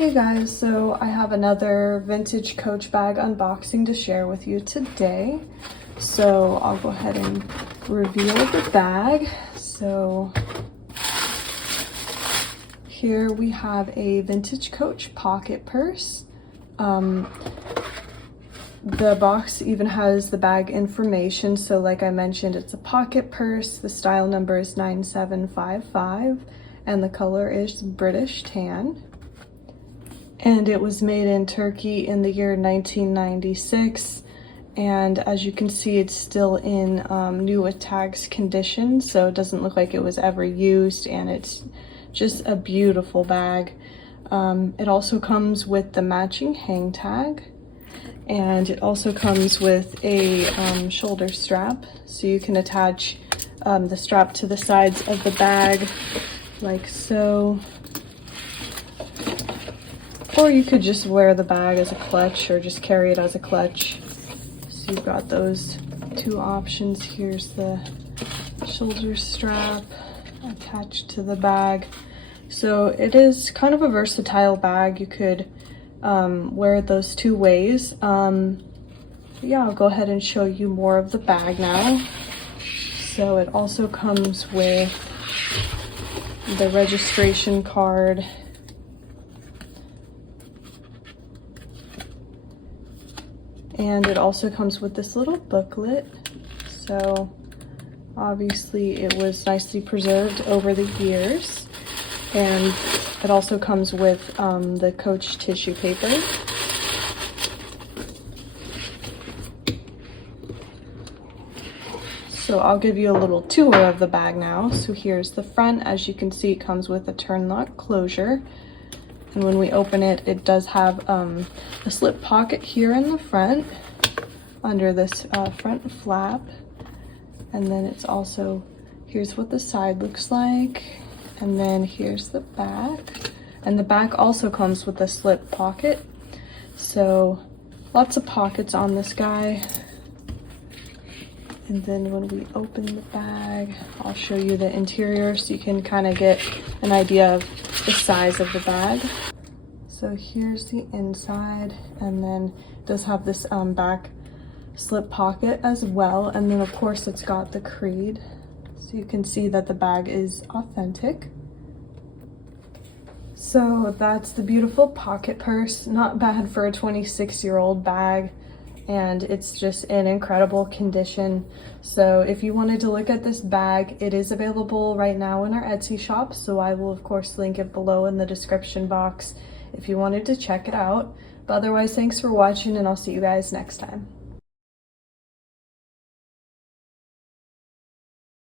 Hey guys, so I have another vintage Coach bag unboxing to share with you today. So I'll go ahead and reveal the bag. So here we have a vintage Coach pocket purse. The box even has the bag information. So like I mentioned, it's a pocket purse. The style number is 9755 and the color is British tan. And it was made in Turkey in the year 1996. And as you can see, it's still in new with tags condition, so it doesn't look like it was ever used, and it's just a beautiful bag. It also comes with the matching hang tag, and it also comes with a shoulder strap, so you can attach the strap to the sides of the bag like so. Or you could just wear the bag as a clutch or just carry it as a clutch. So you've got those two options. Here's the shoulder strap attached to the bag. So it is kind of a versatile bag. You could wear it those two ways. Yeah, I'll go ahead and show you more of the bag now. So it also comes with the registration card. And it also comes with this little booklet. So obviously it was nicely preserved over the years. And it also comes with the Coach tissue paper. So I'll give you a little tour of the bag now. So here's the front. As you can see, it comes with a turn lock closure. And when we open it, it does have a slip pocket here in the front under this front flap. And then it's also, here's what the side looks like. And then here's the back. And the back also comes with a slip pocket. So lots of pockets on this guy. And then when we open the bag, I'll show you the interior so you can kind of get an idea of the size of the bag. So here's the inside, and then it does have this back slip pocket as well. And then of course it's got the creed. So you can see that the bag is authentic. So that's the beautiful pocket purse. Not bad for a 26-year-old bag. And it's just in incredible condition. So if you wanted to look at this bag, it is available right now in our Etsy shop. So I will of course link it below in the description box if you wanted to check it out. But otherwise, thanks for watching, and I'll see you guys next time.